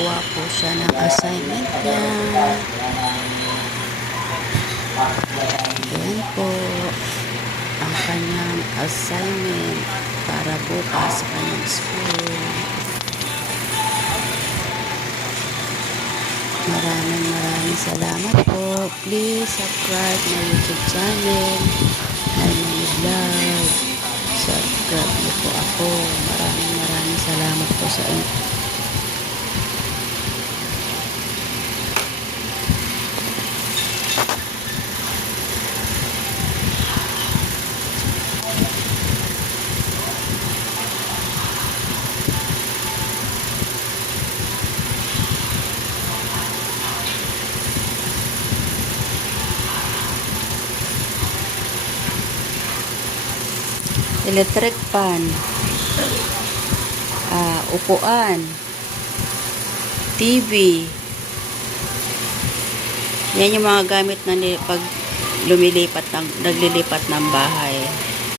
gumagawa po siya ng assignment niya. Ayan po ang kanyang assignment para bukas sa kanyang school. Maraming salamat po. Please subscribe my YouTube channel, Harmony Vlog. Subscribe niyo po ako. Maraming salamat po sa inyo. Electric fan, upuan, TV. Yan yung mga gamit na pag naglilipat ng bahay.